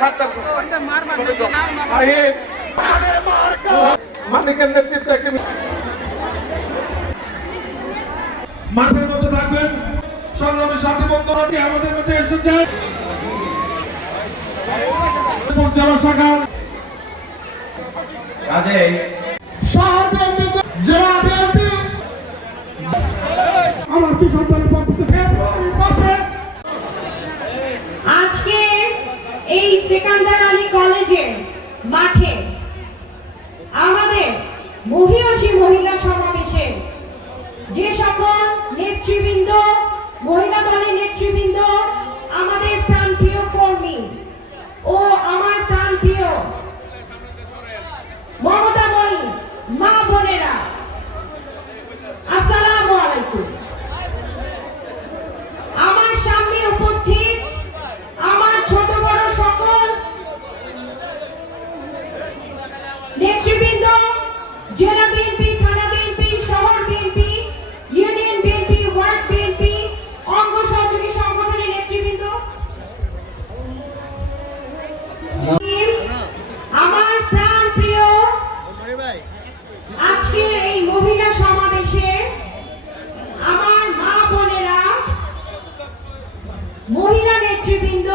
সাতটা নেতৃত্বে মাঠের মধ্যে থাকবেন। সংগ্রামী সাথী বন্ধুরাটি আমাদের মধ্যে এসেছে আমার কি সন্তানের সেকান্দার আলী কলেজের মাঠে আমাদের মহিষী মহিলা সমাবেশে যে সকল নেতৃবৃন্দ, মহিলা দলের নেতৃবৃন্দ, আমাদের প্রাণপ্রিয় কর্মী ও আমার প্রাণপ্রিয় মমতাময়ী মা বোনেরা আসসালামু আলাইকুম আমার সামনে উপস্থিত আমার ছোট বড় সকল নেতৃবৃন্দ জেলা বিএনপি, থানা বিএনপি, শহর BNP, union BNP, ward BNP, অঙ্গ সহযোগী সংগঠনের নেতৃবৃন্দ। আমার প্রাণ প্রিয় আজকের এই মহিলা সমাবেশে আমার মা বোনেরা, মহিলা নেতৃবৃন্দ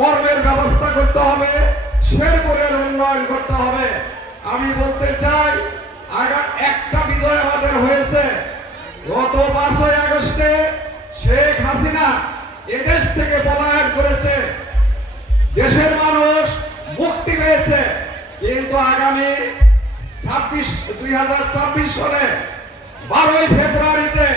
কর্মের ব্যবস্থা করতে হবে, শেরপুরের উন্নয়ন করতে হবে। আমি বলতে চাই, আগা একটা বিজয় আমাদের হয়েছে। গত পাঁচই আগস্টে শেখ হাসিনা এদেশ থেকে পলায়ন করেছে। দেশের মানুষ মুক্তি পেয়েছে। কিন্তু আগামী ছাব্বিশ, দুই সালে বারোই ফেব্রুয়ারিতে